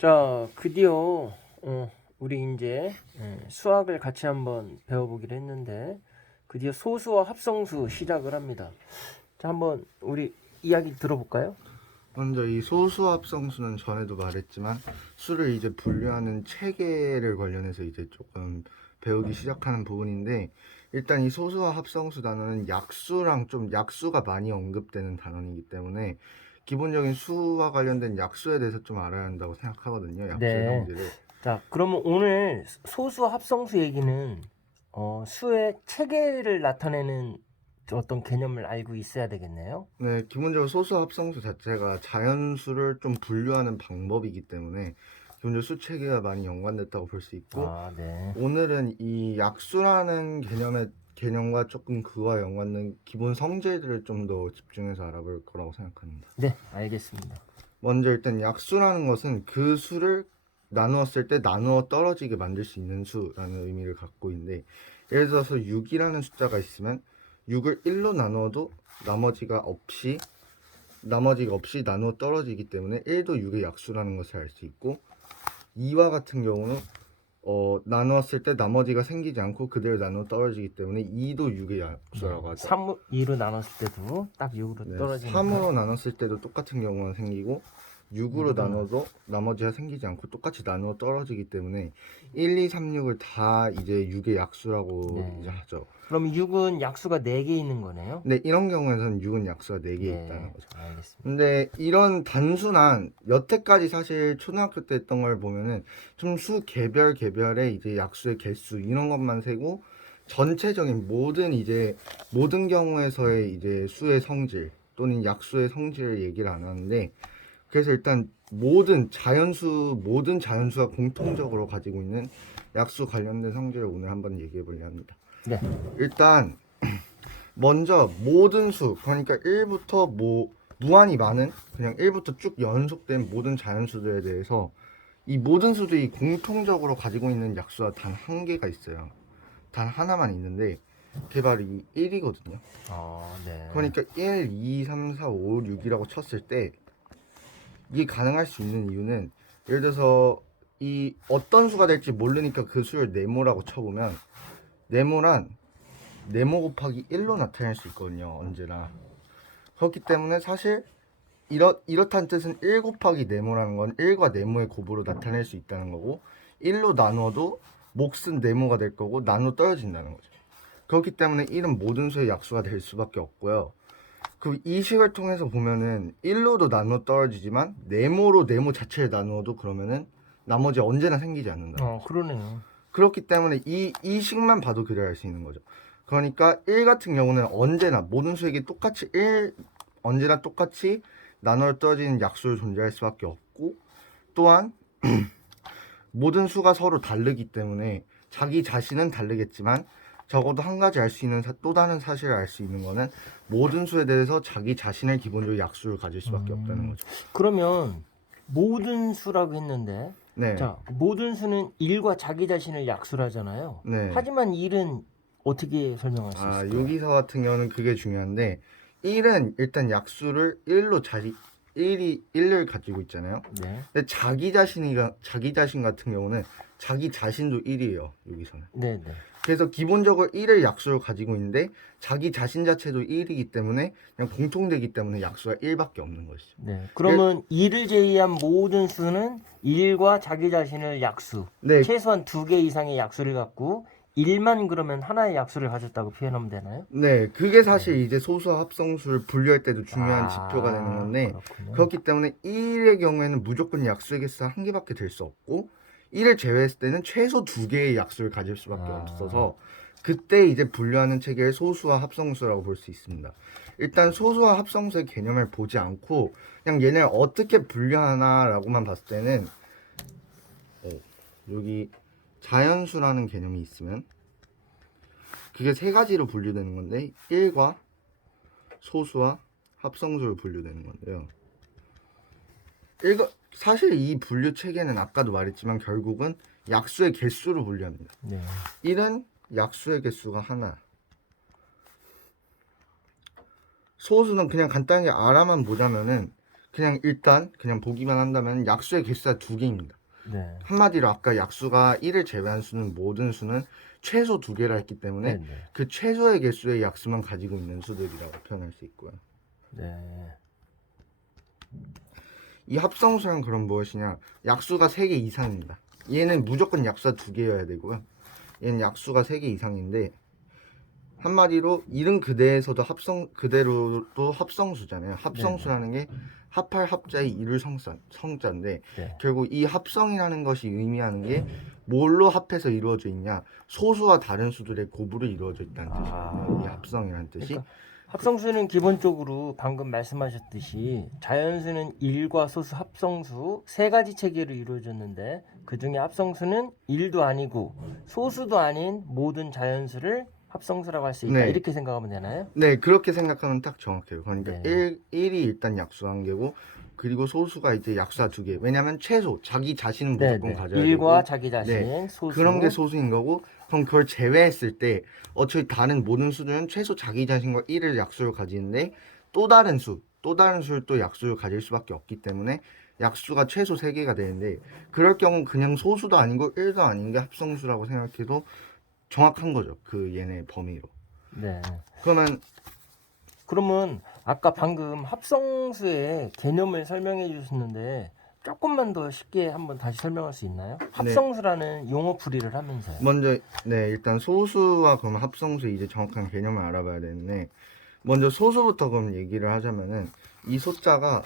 자, 드디어 우리 이제 수학을 같이 한번 배워보기로 했는데 드디어 소수와 합성수 시작을 합니다. 자, 한번 우리 이야기 들어볼까요? 먼저 이 소수합성수는 전에도 말했지만 수를 이제 분류하는 체계를 관련해서 이제 조금 배우기 시작하는 부분인데, 일단 이 소수와 합성수 단어는 약수랑 좀 약수가 많이 언급되는 단어이기 때문에 기본적인 수와 관련된 약수에 대해서 좀 알아야 한다고 생각하거든요. 약수의 네. 성질을. 자, 그러면 오늘 소수와 합성수 얘기는 수의 체계를 나타내는 어떤 개념을 알고 있어야 되겠네요. 네, 기본적으로 소수합성수 자체가 자연수를 좀 분류하는 방법이기 때문에 기본적으로 수 체계가 많이 연관됐다고 볼 수 있고, 아, 네. 오늘은 이 약수라는 개념과 조금 그와 연관된 기본 성질들을 좀 더 집중해서 알아볼 거라고 생각합니다. 네, 알겠습니다. 먼저 일단 약수라는 것은 그 수를 나누었을 때 나누어 떨어지게 만들 수 있는 수라는 의미를 갖고 있는데, 예를 들어서 6이라는 숫자가 있으면 6을 1로 나누어도 나머지가 없이 나누어 떨어지기 때문에 1도 6의 약수라는 것을 알 수 있고, 2와 같은 경우는 나누었을 때 나머지가 생기지 않고 그대로 나누어 떨어지기 때문에 2도 6의 약수라고 하죠. 3, 2로 나눴을 때도 딱 6으로 네, 떨어지는 3으로 나눴을 때도 똑같은 경우가 생기고 6으로 나눠도 나머지가 생기지 않고 똑같이 나누어 떨어지기 때문에 1, 2, 3, 6을 다 이제 6의 약수라고 네. 이제 하죠. 그럼 6은 약수가 4개 있는 거네요? 근데 이런 경우에는 6은 약수가 4개 네, 있다는 거죠. 알겠습니다. 근데 이런 단순한 여태까지 사실 초등학교 때 했던 걸 보면은 좀 수 개별의 이제 약수의 개수 이런 것만 세고 전체적인 모든 경우에서의 이제 수의 성질 또는 약수의 성질을 얘기를 안 하는데, 그래서 일단 모든 자연수가 공통적으로 가지고 있는 약수 관련된 성질을 오늘 한번 얘기해 보려 합니다. 네, 일단 먼저 모든 수, 그러니까 1부터 무한히 많은 그냥 1부터 쭉 연속된 모든 자연수들에 대해서 이 모든 수들이 공통적으로 가지고 있는 약수가 단 한 개가 있어요. 단 하나만 있는데 그게 바로 이 1이거든요. 네. 그러니까 1, 2, 3, 4, 5, 6이라고 쳤을 때 이게 가능할 수 있는 이유는, 예를 들어서 이 어떤 수가 될지 모르니까 그 수를 네모라고 쳐보면 네모란 네모 곱하기 1로 나타낼 수 있거든요, 언제나. 그렇기 때문에 사실 이렇다는 뜻은 1 곱하기 네모라는 건 1과 네모의 곱으로 나타낼 수 있다는 거고, 1로 나누어도 몫은 네모가 될 거고 나누어 떨어진다는 거죠. 그렇기 때문에 1은 모든 수의 약수가 될 수밖에 없고요. 그 이 식을 통해서 보면은 1로도 나누어 떨어지지만 네모 자체를 나누어도 그러면은 나머지 언제나 생기지 않는다는 거죠. 그러네요. 그렇기 때문에 이 식만 봐도 그래 알 수 있는 거죠. 그러니까 1 같은 경우는 언제나 모든 수에게 언제나 똑같이 나눠 떨어지는 약수를 존재할 수밖에 없고, 또한 모든 수가 서로 다르기 때문에 자기 자신은 다르겠지만 적어도 한 가지 알 수 있는 또 다른 사실을 알 수 있는 거는 모든 수에 대해서 자기 자신을 기본적으로 약수를 가질 수밖에 없다는 거죠. 그러면 모든 수라고 했는데 네. 자, 모든 수는 1과 자기 자신을 약수로 하잖아요. 네. 하지만 1은 어떻게 설명할 수 있을까요? 여기서 같은 경우는 그게 중요한데, 1은 일단 약수를 1을 가지고 있잖아요. 네. 근데 자기 자신 같은 경우는 자기 자신도 1이에요, 여기서는. 네, 네. 그래서 기본적으로 1을 약수로 가지고 있는데 자기 자신 자체도 1이기 때문에 그냥 공통되기 때문에 약수가 1밖에 없는 것이죠. 네. 그러면 2를 제외한 모든 수는 1과 자기 자신을 약수. 네, 최소한 2개 이상의 약수를 갖고 1만 그러면 하나의 약수를 가졌다고 표현하면 되나요? 네, 그게 사실 이제 소수와 합성수를 분류할 때도 중요한 아, 지표가 되는 건데, 그렇군요. 그렇기 때문에 1의 경우에는 무조건 약수의 개수가 한 개밖에 될 수 없고, 1을 제외했을 때는 최소 2개의 약수를 가질 수밖에 없어서 그때 이제 분류하는 체계를 소수와 합성수라고 볼 수 있습니다. 일단 소수와 합성수의 개념을 보지 않고 그냥 얘네를 어떻게 분류하나라고만 봤을 때는, 여기 자연수라는 개념이 있으면 그게 세 가지로 분류되는 건데, 1과 소수와 합성수로 분류되는 건데요. 사실 이 분류 체계는 아까도 말했지만 결국은 약수의 개수로 분류합니다. 네. 1은 약수의 개수가 하나, 소수는 그냥 간단하게 알아만 보자면은 그냥 일단 그냥 보기만 한다면 약수의 개수가 두 개입니다. 네. 한마디로 아까 약수가 1을 제외한 수는 모든 수는 최소 두 개라 했기 때문에 네. 그 최소의 개수의 약수만 가지고 있는 수들이라고 표현할 수 있고요. 네. 이 합성수는 그럼 무엇이냐? 약수가 3개 이상입니다. 얘는 무조건 약수가 2개여야 되고요. 얘는 약수가 3개 이상인데 한마디로 이름 그대에서도 그대로도 합성수잖아요. 합성수라는 게 합할 합자의 이룰 성자인데 네. 결국 이 합성이라는 것이 의미하는 게 뭘로 합해서 이루어져 있냐? 소수와 다른 수들의 곱으로 이루어져 있다는 뜻이거든요. 이 합성이라는 뜻이. 그러니까 합성수는 기본적으로 방금 말씀하셨듯이 자연수는 일과 소수 합성수 세 가지 체계로 이루어졌는데 그 중에 합성수는 일도 아니고 소수도 아닌 모든 자연수를 합성수라고 할 수 있다. 네. 이렇게 생각하면 되나요? 네, 그렇게 생각하면 딱 정확해요. 그러니까 네. 1이 일단 약수 한 개고 그리고 소수가 이제 약수가 두 개. 왜냐면 최소 자기 자신은 네, 무조건 네. 가져야 일과 되고 자기 자신 네, 소수. 그런 게 소수인 거고 그럼 그걸 제외했을 때 어차피 다른 모든 수들은 최소 자기 자신과 1을 약수로 가지는데 또 다른 수를 또 약수로 가질 수밖에 없기 때문에 약수가 최소 3개가 되는데 그럴 경우 그냥 소수도 아니고 1도 아닌 게 합성수라고 생각해도 정확한 거죠. 그 얘네 범위로. 네. 그러면 아까 방금 합성수의 개념을 설명해 주셨는데 조금만 더 쉽게 한번 다시 설명할 수 있나요? 합성수라는 용어 풀이를 하면서요. 먼저 일단 소수와 그럼 합성수 이제 정확한 개념을 알아봐야 되는데 먼저 소수부터 그럼 얘기를 하자면은 이 소자가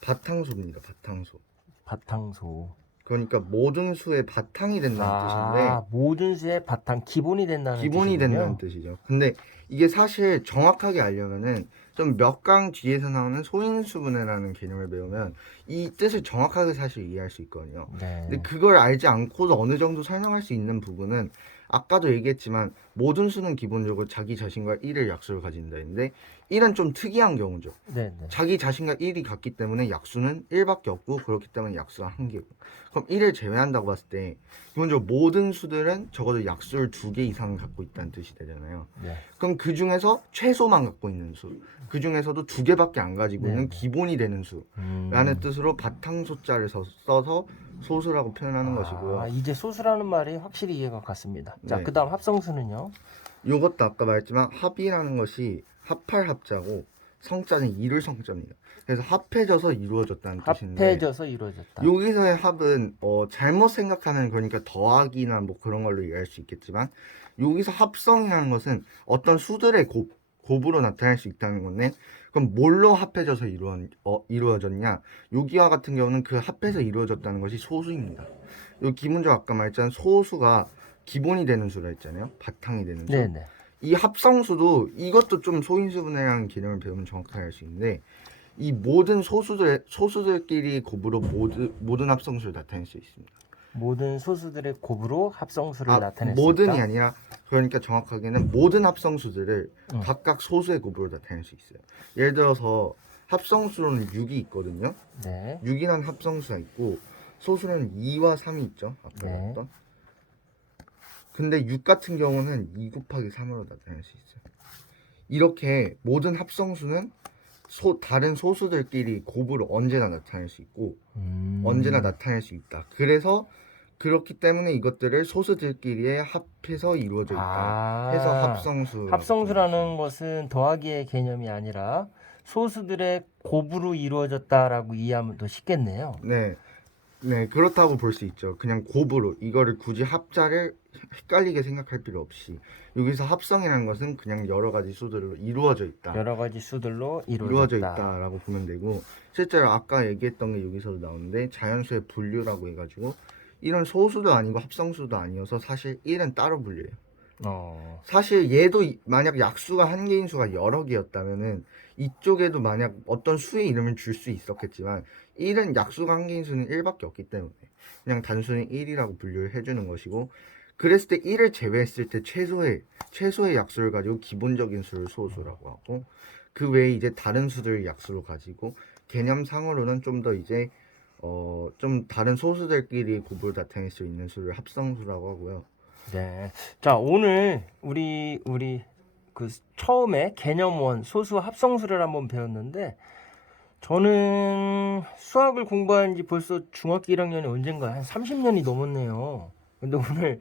바탕소입니다. 바탕소. 바탕소. 그러니까 모든 수의 바탕이 된다는 뜻인데 모든 수의 바탕, 기본이 된다는 기본이 뜻이군요. 된다는 뜻이죠. 근데 이게 사실 정확하게 알려면은 좀 몇 강 뒤에서 나오는 소인수분해라는 개념을 배우면 이 뜻을 정확하게 사실 이해할 수 있거든요. 네. 근데 그걸 알지 않고도 어느 정도 설명할 수 있는 부분은 아까도 얘기했지만 모든 수는 기본적으로 자기 자신과 1을 약수로 가진다 했는데 1은 좀 특이한 경우죠. 네, 네. 자기 자신과 1이 같기 때문에 약수는 1밖에 없고 그렇기 때문에 약수가 1개고 그럼 1을 제외한다고 봤을 때 기본적으로 모든 수들은 적어도 약수를 2개 이상 갖고 있다는 뜻이 되잖아요. 네. 그럼 그 중에서 최소만 갖고 있는 수, 그 중에서도 2개밖에 안 가지고 있는 네. 기본이 되는 수라는 뜻으로 바탕소자를 써서 소수라고 표현하는 것이고요. 이제 소수라는 말이 확실히 이해가 갔습니다. 자, 네. 그다음 합성수는요? 요것도 아까 말했지만 합이라는 것이 합할 합자고 성자는 이룰 성자입니다. 그래서 합해져서 이루어졌다는 뜻인데 합해져서 이루어졌다. 여기서의 합은 잘못 생각하면 그러니까 더하기나 뭐 그런 걸로 이해할 수 있겠지만 여기서 합성이라는 것은 어떤 수들의 곱으로 나타날 수 있다는 건데 그럼 뭘로 합해져서 이루어졌냐? 여기와 같은 경우는 그 합해서 이루어졌다는 것이 소수입니다. 요 기본적으로 아까 말했잖아요. 소수가 기본이 되는 수라 했잖아요. 바탕이 되는 수. 네네. 이 합성수도 이것도 좀 소인수분해라는 개념을 배우면 정확하게 알 수 있는데 이 모든 소수들끼리 곱으로 모든 합성수를 나타낼 수 있습니다. 모든 소수들의 곱으로 합성수를 나타낼 수 모든이 있다. 아니라 그러니까 정확하게는 모든 합성수들을 응. 각각 소수의 곱으로 나타낼 수 있어요. 예를 들어서 합성수로는 6이 있거든요. 네. 6이라는 합성수가 있고 소수는 2와 3이 있죠. 아까 네. 봤던. 근데 6 같은 경우는 2 곱하기 3으로 나타낼 수 있어요. 이렇게 모든 합성수는 다른 소수들끼리 곱으로 언제나 나타낼 수 있고 언제나 나타낼 수 있다. 그래서 그렇기 때문에 이것들을 소수들끼리의 합해서 이루어져 있다. 해서 합성수. 합성수라는 것은 더하기의 개념이 아니라 소수들의 곱으로 이루어졌다라고 이해하면 더 쉽겠네요. 네, 그렇다고 볼 수 있죠. 그냥 곱으로 이거를 굳이 합자를 헷갈리게 생각할 필요 없이 여기서 합성이라는 것은 그냥 여러 가지 수들로 이루어져 있다. 여러 가지 수들로 이루어져 이루어졌다. 있다라고 보면 되고 실제로 아까 얘기했던 게 여기서도 나오는데 자연수의 분류라고 해가지고 이런 소수도 아니고 합성수도 아니어서 사실 1은 따로 분류해요. 사실 얘도 만약 약수가 한 개인 수가 여러 개였다면은 이쪽에도 만약 어떤 수의 이름을 줄 수 있었겠지만 1은 약수가 한 개인 수는 1밖에 없기 때문에 그냥 단순히 1이라고 분류를 해주는 것이고 그랬을 때 1을 제외했을 때 최소의 약수를 가지고 기본적인 수를 소수라고 하고 그 외에 이제 다른 수들을 약수로 가지고 개념상으로는 좀 더 이제 좀 다른 소수들끼리 곱을 나타낼 수 있는 수를 합성수라고 하고요. 네. 자, 오늘 우리 그 처음에 개념 1 소수 합성수를 한번 배웠는데 저는 수학을 공부한 지 벌써 중학교 1학년이 언젠가 한 30년이 넘었네요. 근데 오늘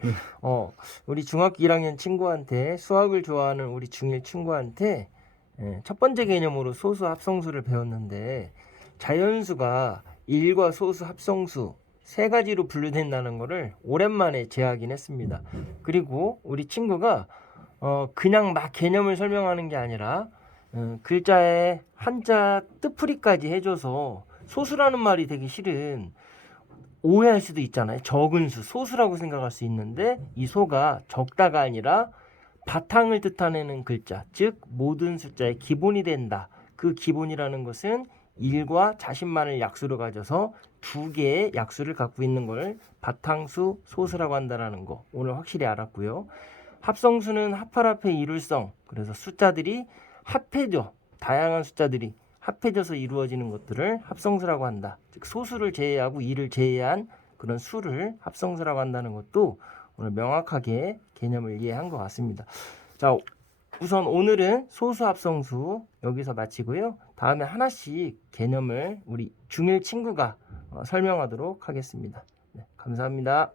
우리 중학교 1학년 친구한테 수학을 좋아하는 우리 중1 친구한테 첫 번째 개념으로 소수 합성수를 배웠는데 자연수가 일과 소수 합성수 세 가지로 분류된다는 것을 오랜만에 재확인했습니다. 그리고 우리 친구가 그냥 막 개념을 설명하는 게 아니라 글자에 한자 뜻풀이까지 해줘서 소수라는 말이 되게 싫은 오해할 수도 있잖아요. 적은 수, 소수라고 생각할 수 있는데 이 소가 적다가 아니라 바탕을 뜻하는 글자, 즉 모든 숫자의 기본이 된다. 그 기본이라는 것은 1과 자신만을 약수로 가져서 두 개의 약수를 갖고 있는 걸 바탕수, 소수라고 한다는 거 오늘 확실히 알았고요. 합성수는 합할 앞에 이룰성, 그래서 숫자들이 합해져, 다양한 숫자들이 합해져서 이루어지는 것들을 합성수라고 한다. 즉 소수를 제외하고 2를 제외한 그런 수를 합성수라고 한다는 것도 오늘 명확하게 개념을 이해한 것 같습니다. 자, 우선 오늘은 소수 합성수 여기서 마치고요. 다음에 하나씩 개념을 우리 중1 친구가 설명하도록 하겠습니다. 네, 감사합니다.